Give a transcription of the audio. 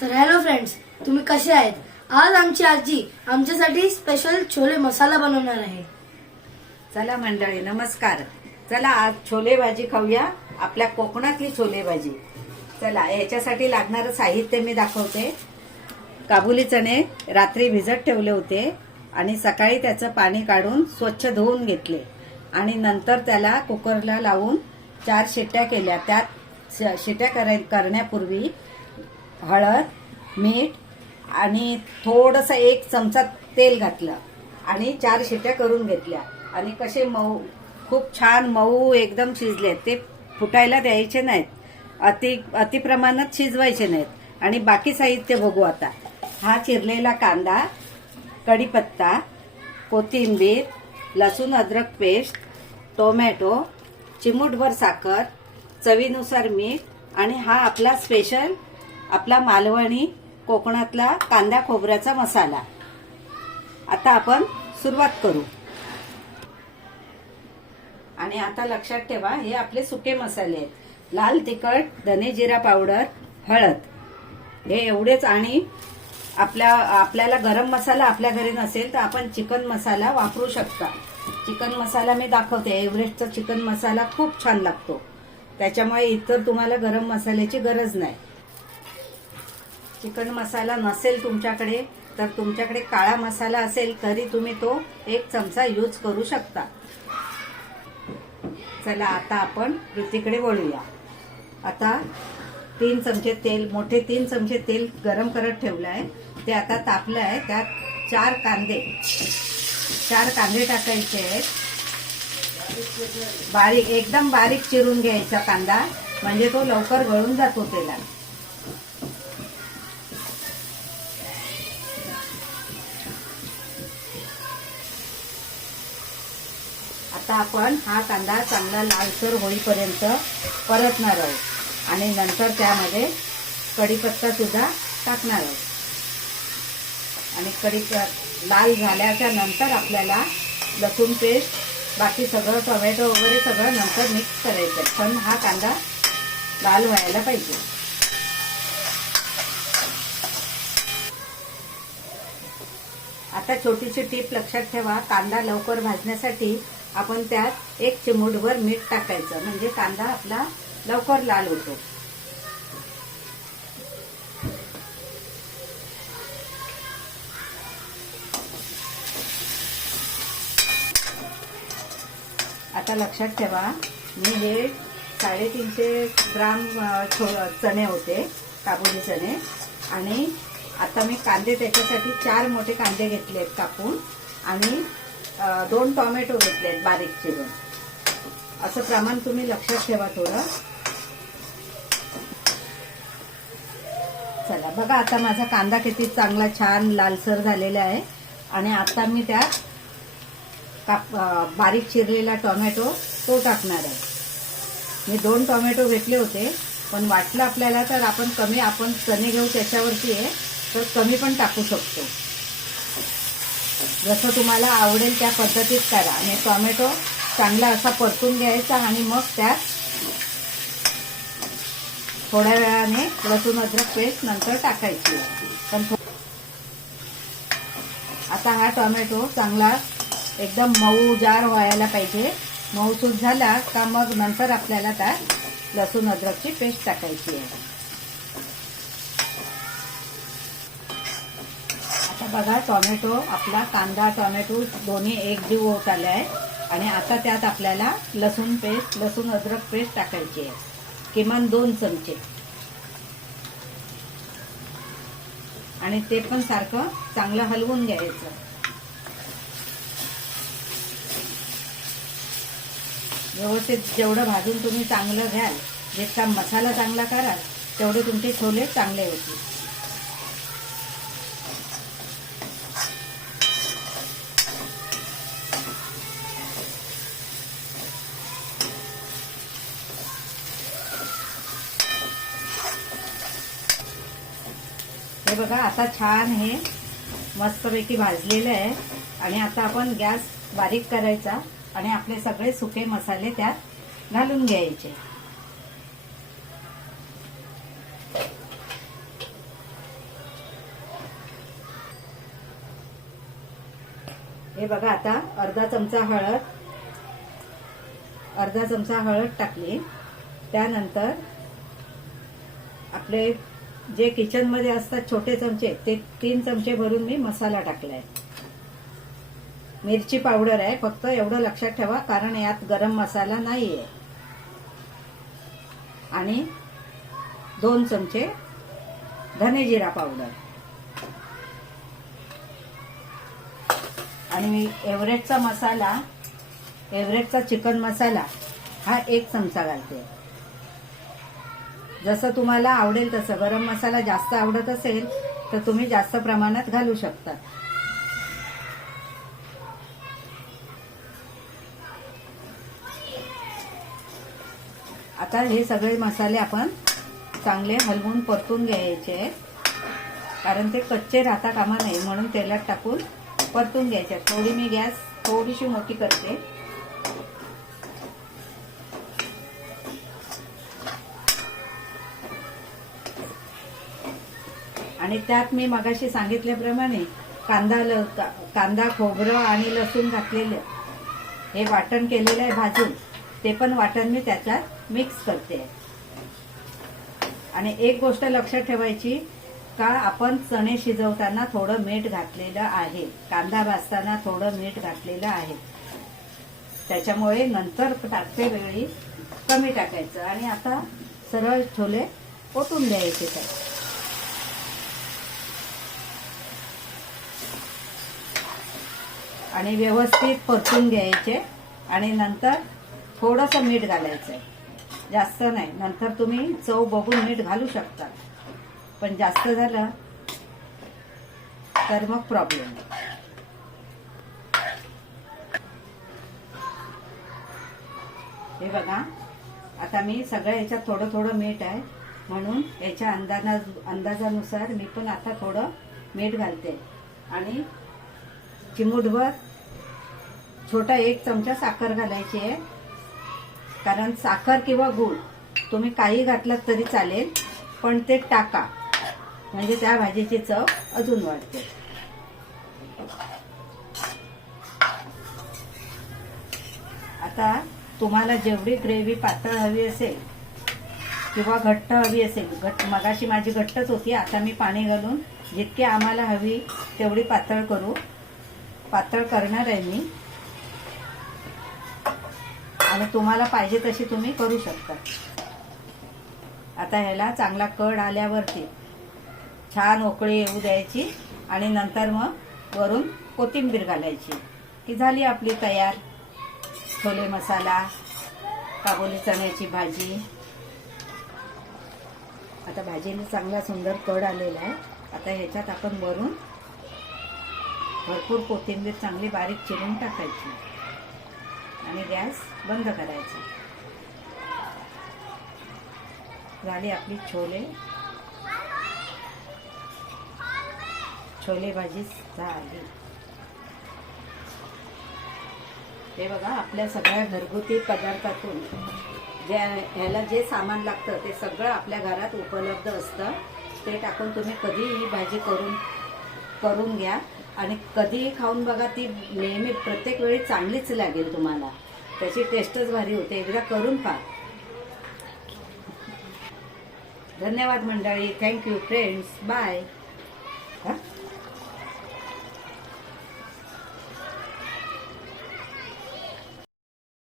तर hello friends, तुम्ही कसे आहेत? आज आमची आजी आमच्यासाठी स्पेशल छोले मसाला बनवणार आहे. चला मंडळी नमस्कार. चला आज छोले भाजी खाऊया, आपल्या कोकणातली छोले भाजी. चला याच्यासाठी लागणारं साहित्य मी दाखवते. काबुली चणे रात्री भिजत ठेवले होते आणि सकाळी त्याचं पाणी काढून स्वच्छ धुवून घेतले आणि नंतर त्याला कुकरला लावून 4 शिट्ट्या केल्या. त्यात शिट्ट्या करण्यापूर्वी हळद, मीठ आणि थोडंसं 1 चमचा तेल घातलं आणि 4 शिट्ट्या करून घेतल्या. आणि कसे मऊ, खूप छान मऊ एकदम शिजले. ते फुटायला द्यायचे नाहीत, अति प्रमाणात शिजवायचे नाहीत. आणि बाकी साहित्य बघू आता. हा चिरलेला कांदा, कढीपत्ता, कोथिंबीर, लसूण अद्रक पेस्ट, टोमॅटो, चिमूटभर साखर, चवीनुसार मीठ आणि हा आपला स्पेशल, आपला मालवणी कोकणातला कांदा खोबऱ्याचा मसाला. आता आपण सुरुवात करू. आणि आता लक्षात ठेवा, हे आपले सुके मसाले आहेत. लाल तिखट, धने जिरा पावडर, हळद, हे एवढेच. आणि आपल्याला गरम मसाला आपल्या घरी नसेल तर आपण चिकन मसाला वापरू शकता. चिकन मसाला मी दाखवते. एव्हरेस्टचा चिकन मसाला खूप छान लागतो, त्याच्यामुळे इतर तुम्हाला गरम मसाल्याची गरज नाही. चिकन मसाला नसेल तुमच्याकडे तर तुमच्याकडे काळा मसाला असेल तरी तुम्ही तो 1 चमचा यूज करू शकता. चला आता आपण कृतीकडे वळूया. आता 3 चमचे तेल, मोठे 3 चमचे तेल गरम करत ठेवलं आहे. ते आता तापलं आहे. त्यात 4 कांदे टाकायचे आहेत. बारीक, एकदम बारीक चिरून घ्यायचा कांदा, म्हणजे तो लवकर गळून जातो तेलात. आता आपण हा कांदा चांगला लालसर होईपर्यंत परतणार आहोत आणि नंतर त्यामध्ये कढीपत्ता सुद्धा टाकणार आहोत. आणि कढीपत्ता लाल झाल्याच्या नंतर आपल्याला लसूण पेस्ट, बाकी सगळं, टोमॅटो वगैरे सगळं नंतर मिक्स करायचं. पण हा कांदा लाल व्हायला पाहिजे. आता छोटीशी टीप लक्षात ठेवा. कांदा लवकर भाजण्यासाठी आपण त्यात 1 चिमूटभर मीठ टाकायचं, म्हणजे कांदा आपला लवकर लाल होतो. आता लक्षात ठेवा, मी हे 350 ग्राम चणे होते, काबुली चणे. आणि आता मी कांदे, त्याच्यासाठी 4 मोठे कांदे घेतलेत कापून आणि 2 टोमॅटो घेतलेत बारीक चिरून. असं प्रमाण तुम्ही लक्षात ठेवा थोडं. चला बघा, आता माझा कांदा किती चांगला छान लालसर झालेला आहे. आणि आता मी त्यात बारीक चिरलेला टोमॅटो तो टाकणार आहे. मी 2 टोमॅटो घेतले होते, पण वाटलं आपल्याला तर आपण चणे घेऊ त्याच्यावरती आहे, तर कमी पण टाकू शकतो. जसं तुम्हाला आवडेल त्या पद्धतीत करा. आणि टोमॅटो चांगला असा परतून घ्यायचा आणि मग त्यात थोड्या वेळाने लसूण अद्रक पेस्ट नंतर टाकायची. पण आता हा टोमॅटो चांगला एकदम मऊ जार व्हायला पाहिजे. मऊसूद झाला का मग नंतर आपल्याला त्यात लसूण अद्रकची पेस्ट टाकायची आहे. आता बघा, आपला कांदा टोमॅटो दोन्ही एकजीव होत आले आहे. आणि आता त्यात आपल्याला लसूण अद्रक पेस्ट टाकायची आहे, किमान 2 चमचे. आणि ते पण सारखं चांगलं हलवून घ्यायचं. व्यवस्थित जेवढं भाजून तुम्ही चांगलं घ्याल, जितका मसाला चांगला कराल, तेवढे तुमचे छोले चांगले होतील. हे बघा, आता छान हे मस्तपैकी भाजलेलं आहे. आणि आता आपण गॅस बारीक करायचा आणि आपले सगळे सुके मसाले त्यात घालून घ्यायचे. हे बघा, आता अर्धा चमचा हळद टाकली. त्यानंतर आपले जे किचन मध्ये असतात छोटे चमचे, ते 3 चमचे भरून मी मसाला टाकलाय. मिरची पावडर आहे, फक्त एवढं लक्षात ठेवा कारण यात गरम मसाला नाहीये. आणि 2 चमचे धने जिरा पावडर. आणि मी एव्हरेस्टचा चिकन मसाला हा 1 चमचा घालते. जसं तुम्हाला आवडेल तसं. गरम मसाला जास्त आवडत असेल तर तुम्ही जास्त प्रमाणात घालू शकता. आता हे सगळे मसाले आपण चांगले हलवून परतून घ्यायचे, कारण ते कच्चे राहता कामा नये म्हणून तेलात टाकून परतून घ्यायचे. मी गॅस थोडीशी मोठी करते. आणि त्यात मी मगाशी सांगितल्याप्रमाणे कांदा, खोबरं आणि लसूण घातलेलं हे वाटण केलेलं आहे भाजून, ते पण वाटण मी त्याच्यात मिक्स करते. आणि एक गोष्ट लक्षात ठेवायची का आपण चणे शिजवताना थोडं मीठ घातलेलं आहे, कांदा भाजताना थोडं मीठ घातलेलं आहे. त्याच्यामुळे नंतर टाकते वेळी कमी टाकायचं. आणि आता सरळ छोले ओतून द्यायचे त्यात. आणि व्यवस्थित परतून घ्यायचे. आणि नंतर थोडंसं मीठ घालायचं, जास्त नाही. नंतर तुम्ही चव बघून मीठ घालू शकता, पण जास्त झालं तर मग प्रॉब्लेम. हे बघा, आता मी सगळ्या याच्यात थोडं थोडं मीठ आहे म्हणून याच्या अंदाजानुसार मी पण आता थोडं मीठ घालते. आणि चिमूटभर छोटा 1 चमचा साखर घालायची आहे, कारण साखर किंवा गूळ तुम्ही काही घातलं तरी चालेल, पण ते टाका म्हणजे त्या भाजीची चव अजून वाढते. आता तुम्हाला जेवढी ग्रेव्ही पातळ हवी असेल किंवा घट्ट हवी असेल, मगाशी माझी घट्टच होती, आता मी पाणी घालून जितकी आम्हाला हवी तेवढी पातळ करणार आहे मी. आणि तुम्हाला पाहिजे तशी तुम्ही करू शकता. आता ह्याला चांगला कड आल्यावरती छान उकळी येऊ द्यायची आणि नंतर मग वरून कोथिंबीर घालायची की झाली आपली तयार छोले मसाला काबुली चण्याची भाजी. आता भाजीला चांगला सुंदर कड आलेला आहे. आता ह्याच्यात आपण वरून भरपूर कोथिंबीर चांगली बारीक चिरून टाकायची आणि गॅस बंद करायचा. झाली आपली छोले भाजी झाली. हे बघा, आपल्या सगळ्या घरगुती पदार्थातून ह्याला जे सामान लागतं ते सगळं आपल्या घरात उपलब्ध असतं. ते टाकून तुम्ही कधीही ही भाजी करून घ्या आणि कधीही खाऊन बघा. ती नेहमी प्रत्येक वेळी चांगलीच लागेल तुम्हाला. त्याची टेस्टच भारी होते. एकदा करून पहा. धन्यवाद मंडळी. Thank you friends. बाय.